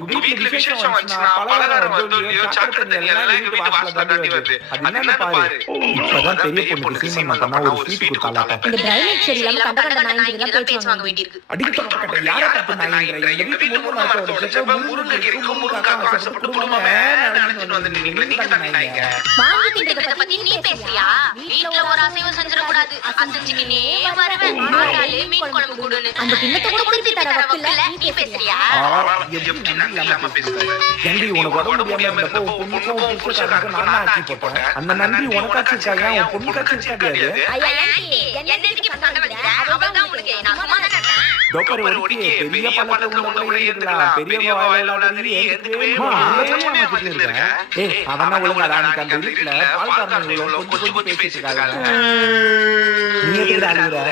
உங்க வீட்டுல விசேஷம் வந்துச்சுன்னா பலகாரம் வருதோ இல்லையோ சக்கரை தண்ணி எல்லாம் எங்க வீட்டு வாசல்ல தாண்டி வருது. அது என்னன்னு பாரு. இப்பதான் பெரிய பொண்ணுக்கு சீமந்தம் பண்ணா ஒரு ஸ்வீட் கொடுத்தாலாட்ட. இந்த டிரைனேஜ் சரியில்லாம கண்ட நாய்ங்க எல்லாம் பேச்சு வாங்க வேண்டியிருக்கு. அடிக்க கட்ட யார தப்பு நாய்ங்கற எங்க வீட்டு முன்ன இருக்க ஒரு செப்ப முருங்க இருக்கு முருங்க ஆசைப்பட்டு குடும்பமே நடந்துட்டு வந்து நீங்க தான் நாய்ங்க. வாங்கி தின்றத பத்தி நீ பேசியா? வீட்ல ஒரு அசைவம் செஞ்சிர கூடாது. அசஞ்சிக்கினே வருவேன். நாளே மீன் குழம்பு குடுன்னு. அந்த கிண்ணத்தை கூட திருப்பி தர வக்கல நீ பேசியா? எப்படி நம்ம பேசுறது? ஏண்டி உனக்கு உடம்பு முடியாம இருந்தப்போ பொண்ணுக்கும் புருஷனுக்கும் நான் ஆக்கி போட்டேன். அந்த நன்றி உனக்காச்சு இருக்காங்க, உன் பொண்ணுக்காச்சு இருக்காது. ஐயா ஆண்டி என்ன எதுக்கு பண்ண வந்தீங்க? அவதான் உங்களுக்கு நான் சும்மா தான் இருக்கேன். டாக்டர் ஒருத்தி பெரிய பழக்கம் உள்ள இருக்கலாம். பெரிய வாயில உள்ளது ஏத்துவே மாட்டேங்க. ஏய் அவனா ஒழுங்கா ராணிக்கு அந்த வீட்ல பால் காரணம் கொஞ்சம் பேசிட்டு இருக்காங்க. நீ எதுக்கு அழுகுற?